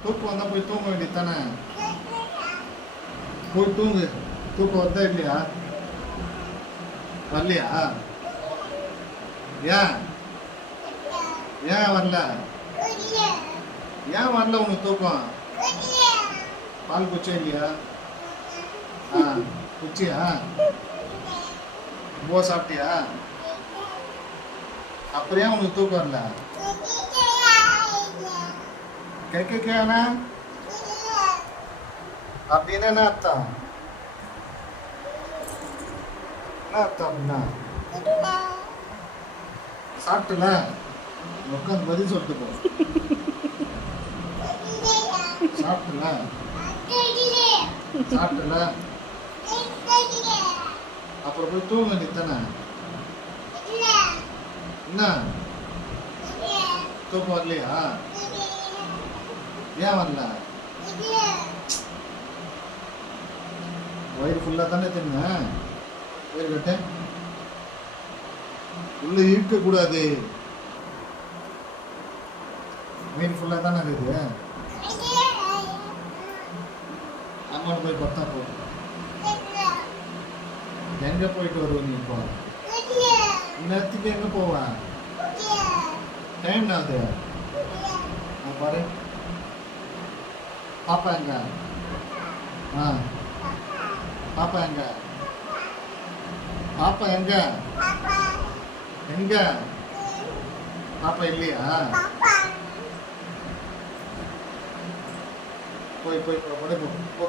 தூக்கம் வந்தா போய் தூங்க வேண்டியது தானே? போய் தூங்கு. தூக்கம் வந்தா இல்லையா? வரலையா? ஏன் ஏன் வரல? ஏன் வரல உனக்கு தூக்கம்? பால் குச்சே இல்லையா? குச்சியா? போ சாப்பிட்டியா? அப்புறம் ஏன் உனக்கு தூக்கம் வரல? கேட்கனா அப்படின்னு என்ன அர்த்தம்? என்ன அர்த்தம் அப்படின்னா? சாப்பிட்டல உட்காந்து பதில் சொல்லிட்டு போ. சாப்பிட்டல சாப்பிட்டல அப்புறம் போய் தூங்க வேண்டியதானே? என்ன தூக்கம் வரலையா? ஏன் வரல? வயிறு ஃபுல்லா தானே தின்ன. வயிறு கட்ட உள்ள இருக்க கூடாது. வயிறு ஃபுல்லா தானே இருக்குது. அம்மாவோட போய் பார்த்தா போதும். எங்க போயிட்டு வருவ நீ? இப்போ நேரத்துக்கு எங்க போவ? டைம் ஆகுது. பாரு பாப்பா எங்க? பாப்பா எங்க? பாப்பா எங்க? எங்க பாப்பா இல்லையா? போய் போய் படுப்போம். போ.